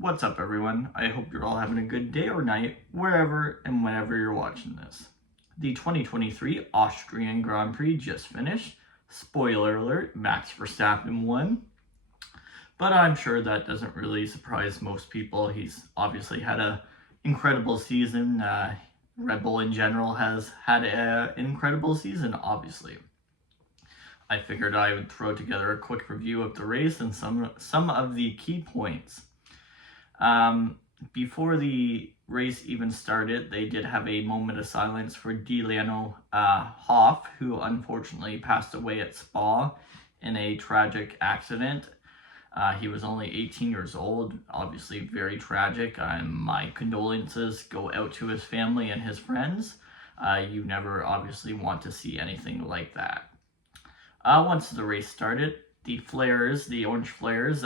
What's up, everyone? I hope you're all having a good day or night, wherever and whenever you're watching this. The 2023 Austrian Grand Prix just finished. Spoiler alert, Max Verstappen won. But I'm sure that doesn't really surprise most people. He's obviously had an incredible season. Red Bull in general has had an incredible season, obviously. I figured I would throw together a quick review of the race and some of the key points. Before the race even started, they did have a moment of silence for Delano Hoff, who unfortunately passed away at Spa in a tragic accident. He was only 18 years old, obviously very tragic. My condolences go out to his family and his friends. You never obviously want to see anything like that. Once the race started, the orange flares,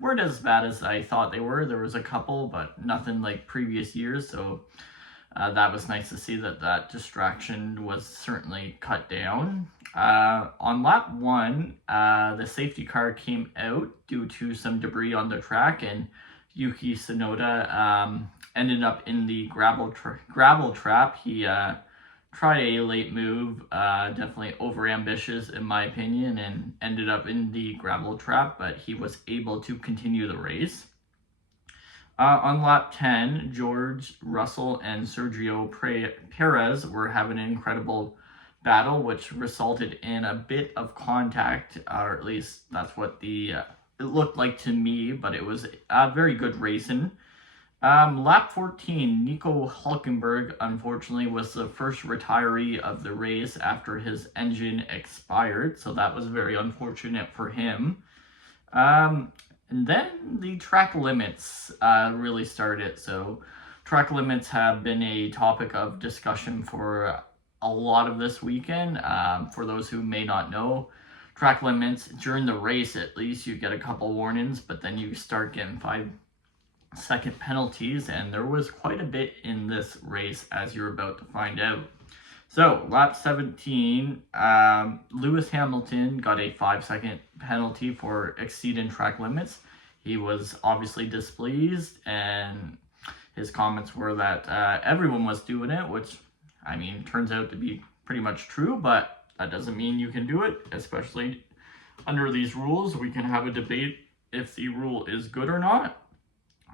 weren't as bad as I thought they were. There was a couple, but nothing like previous years, so that was nice to see that distraction was certainly cut down. On lap 1, the safety car came out due to some debris on the track, and Yuki Tsunoda ended up in the gravel trap. He tried a late move, definitely overambitious in my opinion, and ended up in the gravel trap, but he was able to continue the race. On lap 10, George Russell and Sergio Perez were having an incredible battle, which resulted in a bit of contact, or at least that's what it looked like to me, but it was very good racing. Lap 14, Nico Hülkenberg, unfortunately, was the first retiree of the race after his engine expired, so that was very unfortunate for him. And then the track limits really started. So track limits have been a topic of discussion for a lot of this weekend. For those who may not know, track limits, during the race at least, you get a couple warnings, but then you start getting 5-second penalties, and there was quite a bit in this race, as you're about to find out. So, lap 17, Lewis Hamilton got a 5-second penalty for exceeding track limits. He was obviously displeased, and his comments were that everyone was doing it, which, I mean, turns out to be pretty much true, but that doesn't mean you can do it, especially under these rules. We can have a debate if the rule is good or not.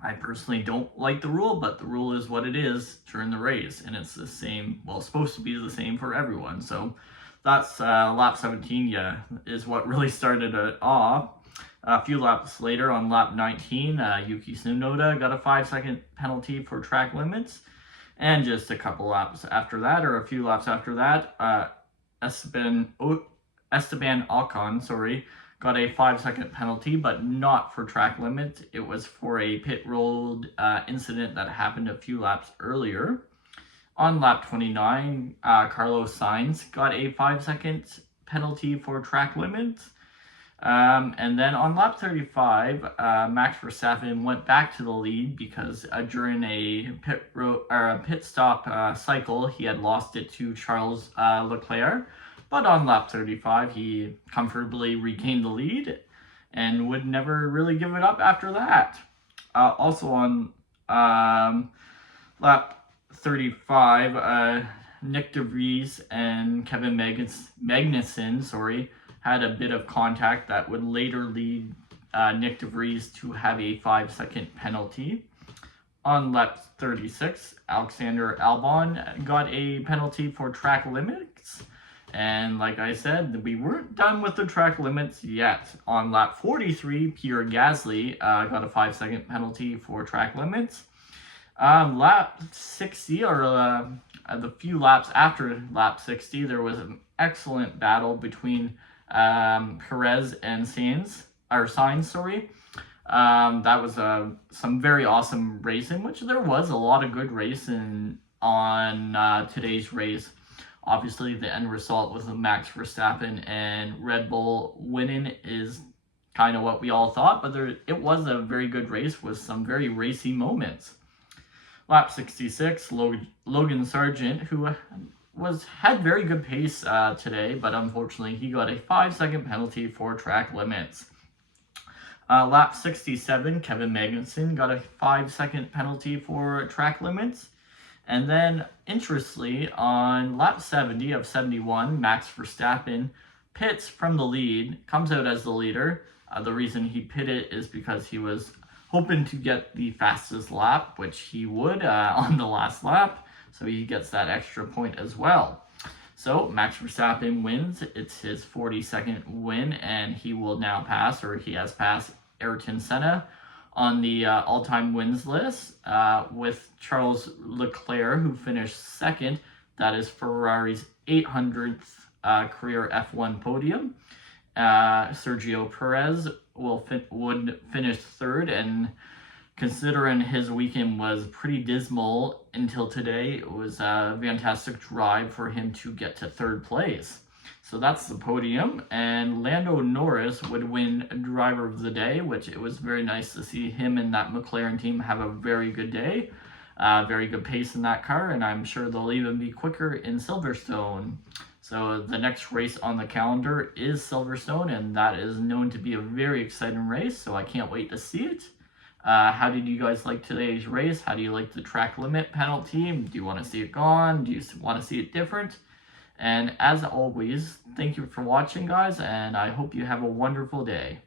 I personally don't like the rule, but the rule is what it is during the race, and it's the same, well, supposed to be the same for everyone. So that's lap 17, is what really started it off. A few laps later, on lap 19, Yuki Tsunoda got a 5-second penalty for track limits, and just a couple laps after that, or a few laps after that, Esteban Ocon, got a 5-second penalty, but not for track limits. It was for a pit road incident that happened a few laps earlier. On lap 29, Carlos Sainz got a 5-second penalty for track limits. And then on lap 35, Max Verstappen went back to the lead because during a pit stop cycle, he had lost it to Charles Leclerc. But on lap 35, he comfortably regained the lead and would never really give it up after that. Also on lap 35, Nick De Vries and Kevin Magnussen, had a bit of contact that would later lead Nick De Vries to have a 5-second penalty. On lap 36, Alexander Albon got a penalty for track limits. And like I said, we weren't done with the track limits yet. On lap 43, Pierre Gasly got a 5-second penalty for track limits. Lap 60, or the few laps after lap 60, there was an excellent battle between Perez and Sainz. That was some very awesome racing, which there was a lot of good racing on today's race. Obviously, the end result with Max Verstappen and Red Bull winning is kind of what we all thought, but it was a very good race with some very racy moments. Lap 66, Logan Sargent, who had very good pace today, but unfortunately he got a 5-second penalty for track limits. Lap 67, Kevin Magnussen got a 5-second penalty for track limits. And then, interestingly, on lap 70 of 71, Max Verstappen pits from the lead, comes out as the leader. The reason he pitted is because he was hoping to get the fastest lap, which he would on the last lap, so he gets that extra point as well. So Max Verstappen wins. It's his 42nd win, and he will now pass, or he has passed, Ayrton Senna on the all-time wins list, with Charles Leclerc, who finished second. That is Ferrari's 800th career F1 podium. Sergio Perez would finish third, and considering his weekend was pretty dismal until today, it was a fantastic drive for him to get to third place. So that's the podium, and Lando Norris would win Driver of the Day, which it was very nice to see him and that McLaren team have a very good day. Very good pace in that car, and I'm sure they'll even be quicker in Silverstone. So the next race on the calendar is Silverstone, and that is known to be a very exciting race, so I can't wait to see it. How did you guys like today's race? How do you like the track limit penalty? Do you want to see it gone? Do you want to see it different? And as always, thank you for watching, guys, and I hope you have a wonderful day.